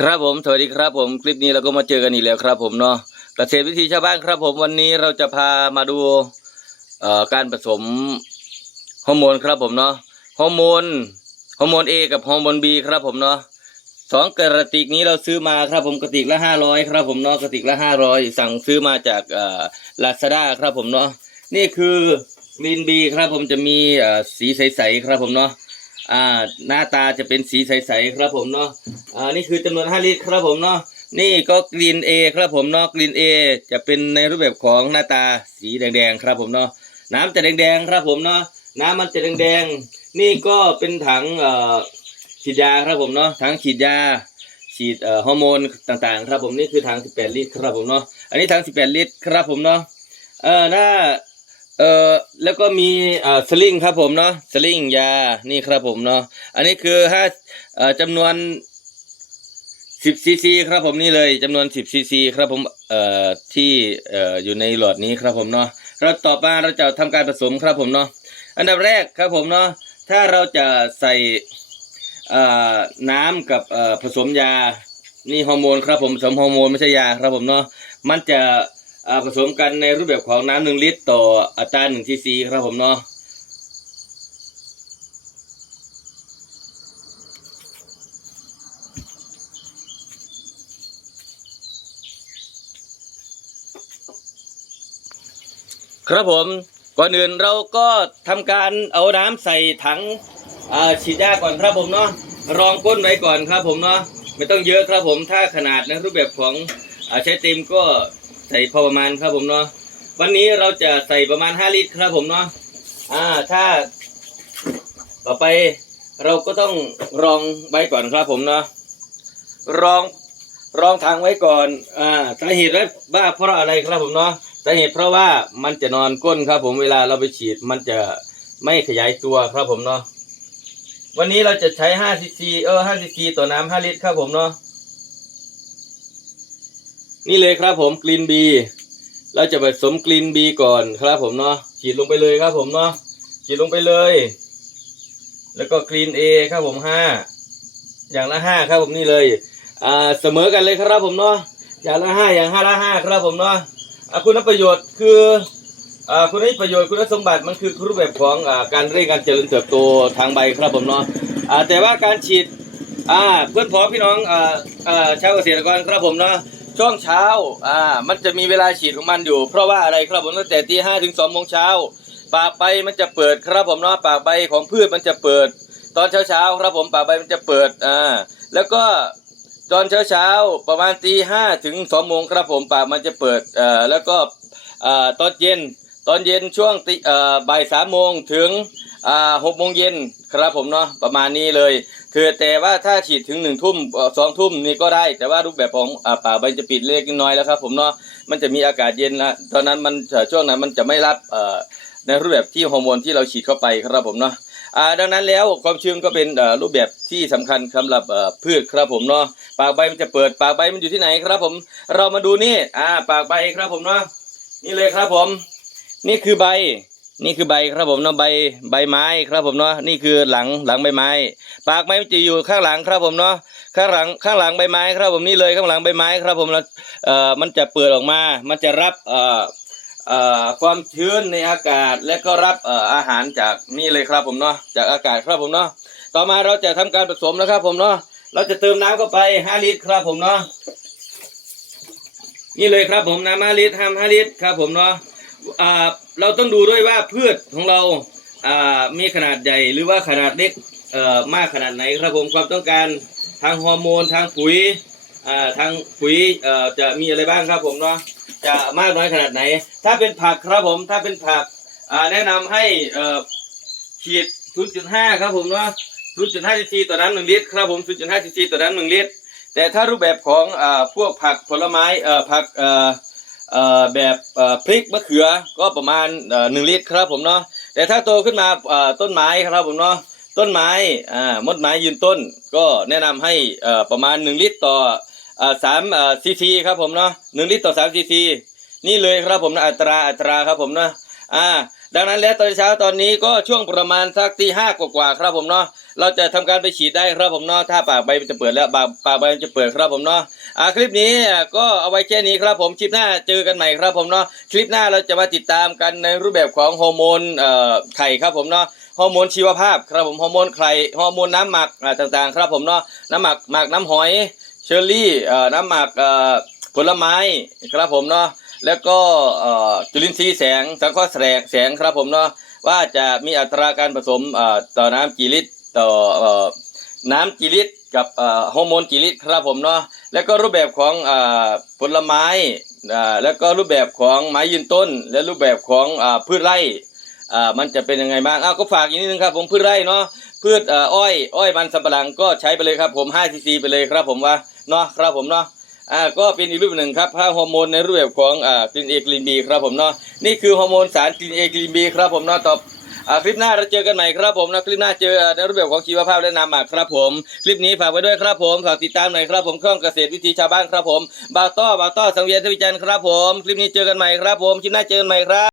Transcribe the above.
ครับผมสวัสดีครับผมคลิปนี้เราก็มาเจอกันอีกแล้วครับ ผมเนาะเกษตรวิธีชาวบ้านครับ ผมวันนี้เราจะพามาดูการผสมฮอร์โมนครับผมเนาะฮอร์โมนฮอร์โมน A กับฮอร์โมน B ครับผมเนาะสองกระติกนี้เราซื้อมาครับผมกระติกละห้าร้อยครับผมเนาะกระติกละห้าร้อยสั่งซื้อมาจากลาซาด้าครับผมเนาะนี่คือลินบีครับผมจะมีสีใสๆครับผมเนาะ อ่าหน้าตาจะเป็นสีใสๆครับผมเนาะอ่านี่คือจำนวน 5 ลิตรครับผมเนาะนี่ก็กรีนเอครับผมเนาะกรีนเอจะเป็นในรูปแบบของหน้าตาสีแดงๆครับผมเนาะน้ำจะแดงๆครับผมเนาะน้ำมันจะแดงๆนี่ก็เป็นถังเอ่อฉีดยาครับผมเนาะถังฉีดยาฉีดเอ่อฮอร์โมนต่างๆ ครับผมนี่คือถัง 18 ลิตรครับผมเนาะอันนี้ถัง 18 ลิตรครับผมเนาะเอ่อหน้า เอ่อแล้วก็มีเอ่อสลิงครับผมเนาะสลิงยานี่ครับผมเนาะอันนี้คือห้าเอ่อจำนวนสิบซีซีครับผมนี่เลยจำนวนสิบซีซีครับผมเอ่อที่เอ่ออยู่ในหลอดนี้ครับผมเนาะเราต่อมาเราจะทำการผสมครับผมเนาะอันดับแรกครับผมเนาะถ้าเราจะใส่เอ่อน้ำกับเอ่อผสมยานี่ฮอร์โมนครับผมผสมฮอร์โมนไม่ใช่ยาครับผมเนาะมันจะ ผสมกันในรูปแบบของน้ำหนึ่งลิตร ต่ออัตราหนึ่งซีซีครับผมเนาะครับผมก่อนอื่นเราก็ทำการเอาน้ำใส่ถังอาฉีดยาก่อนครับผมเนาะรองก้นไว้ก่อนครับผมเนาะไม่ต้องเยอะครับผมถ้าขนาดในรูปแบบของอใช้เต็มก็ ใส่พอประมาณครับผมเนาะวันนี้เราจะใส่ประมาณ 5 ลิตรครับผมเนาะอ่าถ้า ต่อไปเราก็ต้องรองไว้ก่อนครับผมเนาะรองรองทางไว้ก่อนอ่าสาเหตุว่าเพราะอะไรครับผมเนาะสาเหตุเพราะว่ามันจะนอนก้นครับ ผมเวลาเราไปฉีดมันจะไม่ขยายตัวครับผมเนาะวันนี้เราจะใช้5ซีซีเออ5ซีซีต่อน้ำ5ลิตรครับผมเนาะ นี่เลยครับผมกรีนบีเราจะผสมกรีนบีก่อนครับผมเนาะฉีดลงไปเลยครับผมเนาะฉีดลงไปเลย แล้วก็กรีนเอครับผมห้าอย่างละห้าครับผมนี่เลยอ่าเสมอกันเลยครับผมเนาะอย่างละห้าอย่างห้าละห้าครับผมเนาะคุณประโยชน์คืออ่าคุณประโยชน์คุณสมบัติมันคือรูปแบบของอ่าการเร่งการเจริญเติบโตทางใบครับผมเนาะอ่าแต่ว่าการฉีดอ่าเพื่อนพ้องพี่น้องอ่าอ่าชาวเกษตรกรครับผมเนาะ ช่วงเช้าอ่ามันจะมีเวลาฉีดของมันอยู่ เพราะว่าอะไรครับผมตั้งแต่ตีห้าถึงสองโมงเช้าปากใบมันจะเปิดครับผมเนาะปากใบของพืชมันจะเปิด ตอนเช้าเช้าๆครับผมปากใบมันจะเปิดอ่าแล้วก็ตอนเช้าเช้าๆประมาณตีห้าถึงสองโมงครับผมปากมันจะเปิดเอ่อแล้วก็อ่าตอนเย็นตอนเย็นช่วงตีเอ่อบ่ายสามโมงถึงอ่าหกโมงเย็นครับผมเนาะประมาณนี้เลย คือแต่ว่าถ้าฉีดถึงหนึ่งทุ่มสองทุ่มนี่ก็ได้ แต่ว่ารูปแบบของอ่าป่าใบจะปิดเล็กน้อยแล้วครับ ผมเนาะมันจะมีอากาศเย็นนะตอนนั้นมันช่วงนั้นมันจะไม่รับเอ่อในรูปแบบที่ฮอร์โมนที่เราฉีดเข้าไปครับผมเนาะอ่าดังนั้นแล้วความชื้นก็เป็นรูปแบบที่สำคัญสำหรับพืชครับผมเนาะปากใบมันจะเปิดปากใบมันอยู่ที่ไหนครับผม เรามาดูนี่อ่าปากใบครับผมเนาะนี่เลยครับผม นี่คือใบ นี่คือใบครับผมเนาะใบใบไม้ครับผมเนาะนี่คือหลังหลังใบไม้ ปากไม้จะอยู่ข้างหลังครับผมเนาะข้างหลังข้างหลังใบไม้ครับผมนี่เลยข้างหลังใบไม้ครับผมแล้วเอ่อมันจะเปิดออกมา มันจะรับเอ่อเอ่อความชื้นในอากาศและก็รับเอ่ออาหารจากนี่เลยครับผมเนาะจากอากาศครับผมเนาะต่อมาเราจะทำการผสมนะครับผมเนาะเราจะเติมน้ำเข้าไป5ลิตรครับผมเนาะนี่เลยครับผมน้ำ5ลิตรห้าลิตรครับผมเนาะ เราต้องดูด้วยว่าพืชของเราอ่ามีขนาดใหญ่หรือว่าขนาดเล็กเอ่อมากขนาดไหนครับผมความต้องการทางฮอร์โมนทางปุ๋ยอ่าทางปุ๋ยเอ่อจะมีอะไรบ้างครับผมเนาะจะมากน้อยขนาดไหน ถ้าเป็นผักครับผมถ้าเป็นผักอ่าแนะนำให้เอ่อฉีด 0.5 ครับผมเนาะ 0.5ซีซีต่อน้ำหนึ่งลิตรครับผม 0.5ซีซีต่อน้ำหนึ่งลิตร แต่ถ้ารูปแบบของอ่าพวกผักผลไม้เอ่อผักเอ่อ แบบพริกมะเขือก็ประมาณหนึ่งลิตรครับผมเนาะแต่ถ้าโตขึ้นมาต้นไม้ครับผมเนาะต้นไม้มดไม้ยืนต้น ก็แนะนำให้ประมาณหนึ่งลิตรต่อสามซีซีครับผมเนาะหนึ่งลิตรต่อสามซีซีนี่เลยครับผมนะอัตราอัตราครับผมนะอ่าดังนั้นแล้วตอนเช้าตอนนี้ก็ช่วงประมาณสักตีห้ากว่าๆครับผมเนาะ เราจะทำการไปฉีดได้ครับผมเนาะถ้าปากใบมันจะเปิดแล้วปากปากใบมันจะเปิดครับผมเนาะอ่าคลิปนี้ก็เอาไว้แค่นี้ครับผมคลิปหน้าเจอกันใหม่ครับผมเนาะคลิปหน้าเราจะมาติดตามกันในรูปแบบของฮอร์โมนเอ่อไข่ครับผมเนาะฮอร์โมนชีวภาพครับผมฮอร์โมนไข่ฮอร์โมนน้ำหมักอ่าต่างๆ ครับผมเนาะน้ำหมักหมักน้ำหอยเชอร์รี่เอ่อน้ำหมักเอ่อผลไม้ครับผมเนาะแล้วก็เอ่อจุลินทรีย์แสงสังเคราะห์แสงแสงครับผมเนาะว่าจะมีอัตราการผสมเอ่อต่อน้ำกี่ลิตร ต่อเอ่อน้ำกี่ลิตกับเอ่อฮอร์โมนกี่ลิตครับผมเนาะแล้วก็รูปแบบของเอ่อผลไม้อ่าแล้วก็รูปแบบของไม้ยืนต้น และรูปแบบของอ่าพืชไร่อ่ามันจะเป็นยังไงบ้างอ้าวก็ฝากอีกนิดนึงครับผมพืชไร่เนาะพืชเอ่ออ้อยอ้อยมันสำปะหลังก็ใช้ไปเลยครับผม5ซีซีไปเลยครับผมว่าเนาะครับผมเนาะอ่าก็เป็นอีกรูปหนึ่งครับถ้าฮอร์โมนในรูปแบบของอ่ากลินเอกลินบีครับผมเนาะนี่คือฮอร์โมนสารกลินเอกลินบีครับผมเนาะต่อ คลิปหน้าเราเจอกันใหม่ครับผมนะคลิปหน้าเจอในรูปแบบของชีวภาพและนามหมากครับผมคลิปนี้ฝากไว้ด้วยครับผมฝากติดตามหน่อยครับผมเครื่องเกษตรวิธีชาวบ้านครับผมบาวต้อบาวต้อสังเวียนทวิจันทร์ครับผม คลิปนี้เจอกันใหม่ครับผมคลิปหน้าเจอกันใหม่ครับ